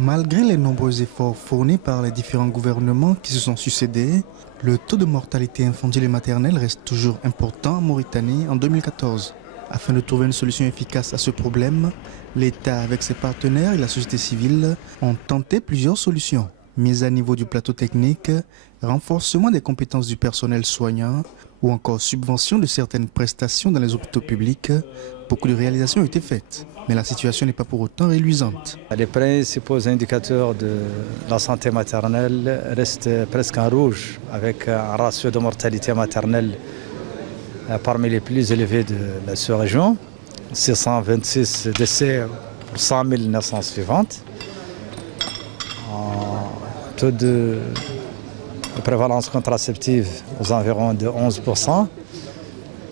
Malgré les nombreux efforts fournis par les différents gouvernements qui se sont succédés, le taux de mortalité infantile et maternelle reste toujours important en Mauritanie en 2014. Afin de trouver une solution efficace à ce problème, l'État avec ses partenaires et la société civile ont tenté plusieurs solutions. Mise à niveau du plateau technique, renforcement des compétences du personnel soignant ou encore subvention de certaines prestations dans les hôpitaux publics, beaucoup de réalisations ont été faites. Mais la situation n'est pas pour autant réluisante. Les principaux indicateurs de la santé maternelle restent presque en rouge, avec un ratio de mortalité maternelle parmi les plus élevés de la sous-région, 626 décès pour 100 000 naissances suivantes. Un taux de prévalence contraceptive aux environs de 11%.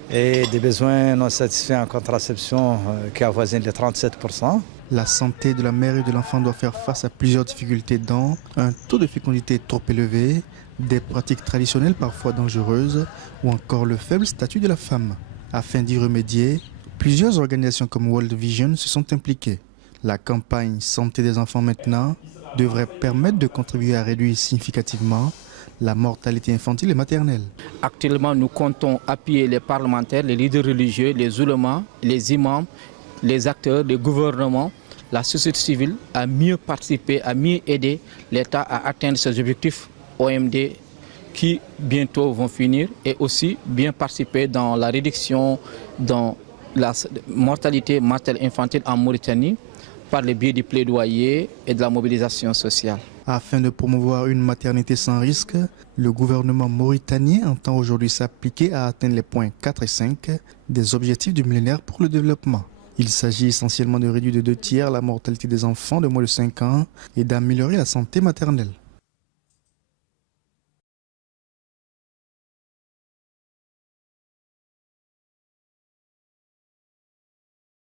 Et des besoins non satisfaits en contraception qui avoisinent les 37%. La santé de la mère et de l'enfant doit faire face à plusieurs difficultés dont un taux de fécondité trop élevé, des pratiques traditionnelles parfois dangereuses ou encore le faible statut de la femme. Afin d'y remédier, plusieurs organisations comme World Vision se sont impliquées. La campagne Santé des enfants maintenant devrait permettre de contribuer à réduire significativement la mortalité infantile et maternelle. Actuellement, nous comptons appuyer les parlementaires, les leaders religieux, les oulémas, les imams, les acteurs, les gouvernements, la société civile à mieux participer, à mieux aider l'État à atteindre ses objectifs OMD qui bientôt vont finir et aussi bien participer dans la réduction de la mortalité maternelle infantile en Mauritanie par le biais du plaidoyer et de la mobilisation sociale. Afin de promouvoir une maternité sans risque, le gouvernement mauritanien entend aujourd'hui s'appliquer à atteindre les points 4 et 5 des objectifs du millénaire pour le développement. Il s'agit essentiellement de réduire de 2 tiers la mortalité des enfants de moins de 5 ans et d'améliorer la santé maternelle.